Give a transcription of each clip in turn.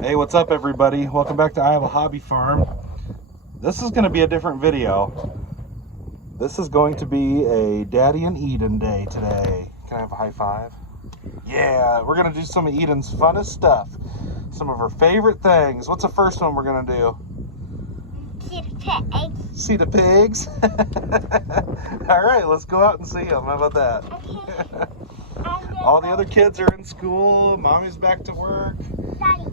Hey, what's up everybody? Welcome back to Iowa Hobby Farm. This is going to be a different video. This is going to be a Daddy and Eden day today. Can I have a high five? Yeah, we're going to do some of Eden's funnest stuff. Some of her favorite things. What's the first one we're going to do? See the pigs. See the pigs? All right, let's go out and see them. How about that? Okay. All the other kids are in school. Mommy's back to work. Daddy,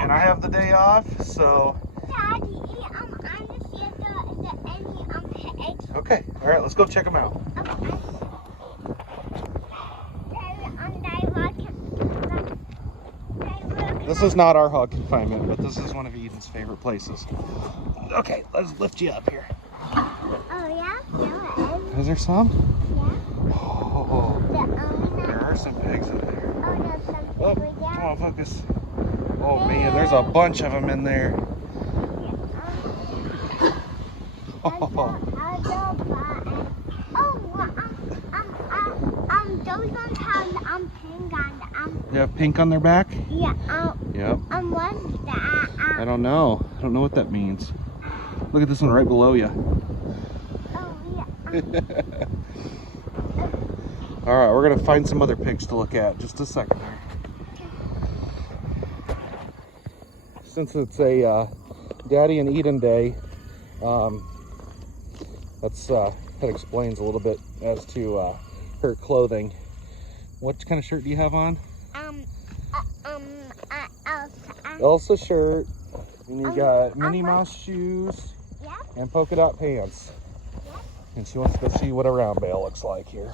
And I have the day off, so... Daddy, I'm gonna see any pigs. Okay, all right, let's go check them out. This is not our hog confinement, but this is one of Eden's favorite places. Okay, let's lift you up here. Oh, yeah? Yeah. Is there some? Yeah. Oh, there are some pigs in there. Oh, there's some Oh, pigs come on, focus. Oh man, there's a bunch of them in there. Oh, those ones have pink on you have pink on their back? yeah, Yep. what's that? I don't know. I don't know what that means. Look at this one right below you. Oh, yeah. All right, we're gonna find some other pigs to look at. Just a second here. Since it's a Daddy and Eden day, that explains a little bit as to her clothing. What kind of shirt do you have on? Elsa shirt, and you got Minnie Mouse shoes Yeah. and polka dot pants. Yeah. And she wants to go see what a round bale looks like here.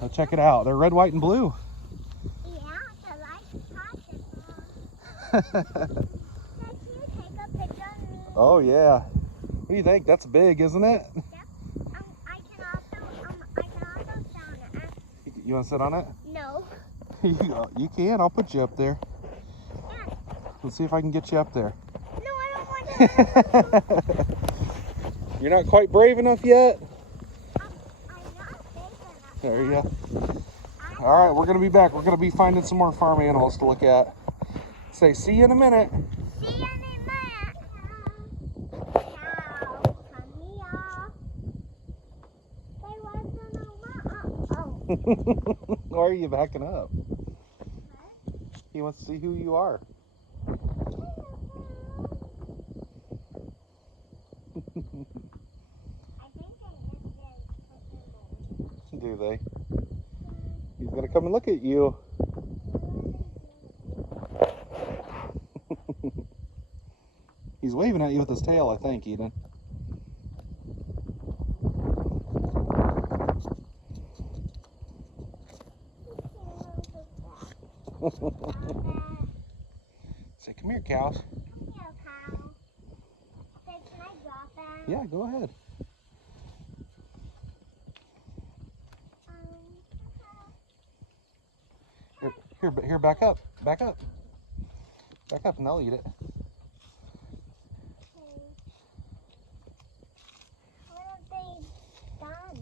So check it out. They're red, white, and blue. Yeah, I like it. Can you take a picture of me? Oh yeah. What do you think? That's big, isn't it? I can also down it. You want to sit on it? No. You can. I'll put you up there. Yeah. Let's see if I can get you up there. No, I don't want to. You're not quite brave enough yet? I'm not big enough. There you go. All right, we're going to be back. We're going to be finding some more farm animals to look at. Say, see you in a minute. See you in a minute. Cow, come here. They want to know what? Oh. Why are you backing up? He wants to see who you are. Do they? He's gonna come and look at you. He's waving at you with his tail, I think, Eden. Say, come here, cows. Can I drop that? Yeah, go ahead. Here, back up. Back up. Back up and they'll eat it. What have they done?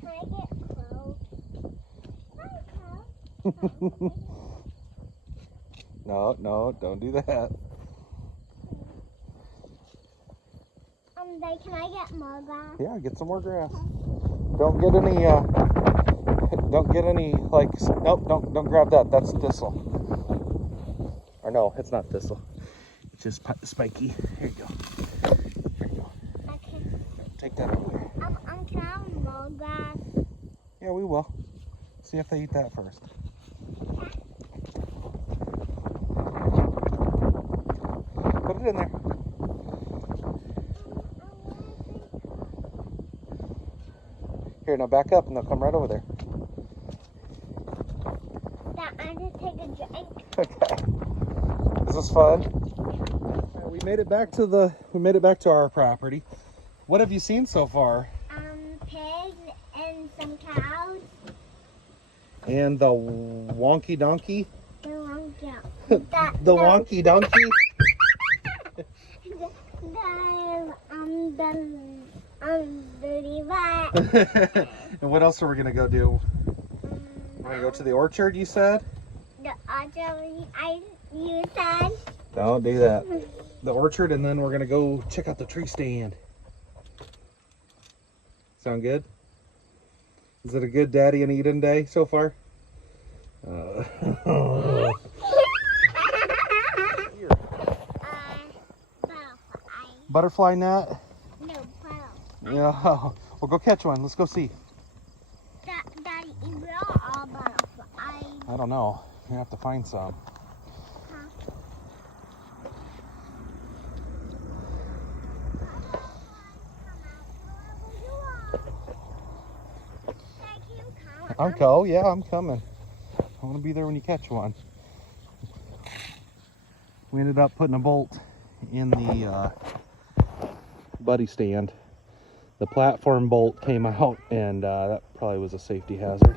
Can I get close? Hi, Close. No, don't do that. Can I get more grass? Yeah, get some more grass. Don't get any like, nope, don't grab that. That's thistle. Or no, it's not thistle. It's just spiky. Here you go. Here you go. Okay. Take that over there. Can I have more grass? Yeah, we will. See if they eat that first. Put it in there. Here, now back up and they'll come right over there. I'm gonna take a drink. Okay. This is fun. We made it back to our property. What have you seen so far? Pigs and some cows. And the wonky donkey? The wonky. The wonky donkey? And what else are we gonna go do? We're gonna go to the orchard, you said? the other you said. Don't do that. The orchard, and then we're gonna go check out the tree stand. Sound good? Is it a good Daddy and Eden day so far? Butterfly. Butterfly net? No, butterfly. Yeah. We'll go catch one. Let's go see. Daddy, is real all butterfly? I don't know. You have to find some. Uncle, yeah, I'm coming. I want to be there when you catch one. We ended up putting a bolt in the buddy stand. The platform bolt came out, and that probably was a safety hazard.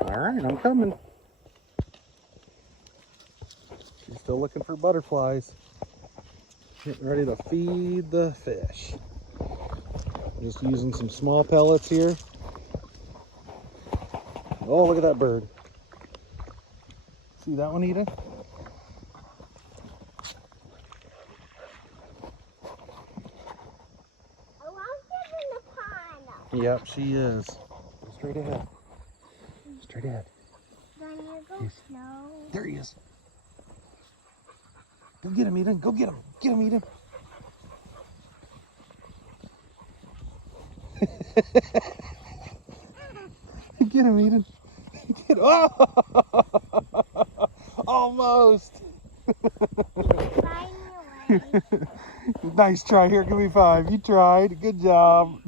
All right, I'm coming. She's still looking for butterflies. Getting ready to feed the fish. Just using some small pellets here. Oh, look at that bird. See that one, Eden? Yep, she is. Go straight ahead. Straight ahead. Yes. No. There he is. Go get him, Eden. Go get him. Get him, Eden. Get him, Eden. Get him. Oh! Almost. Nice try. Here, give me 5. You tried. Good job.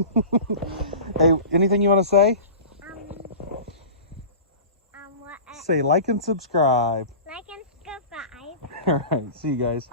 Hey, anything you want to say? What? Say like and subscribe. Like and subscribe. All right. See you guys.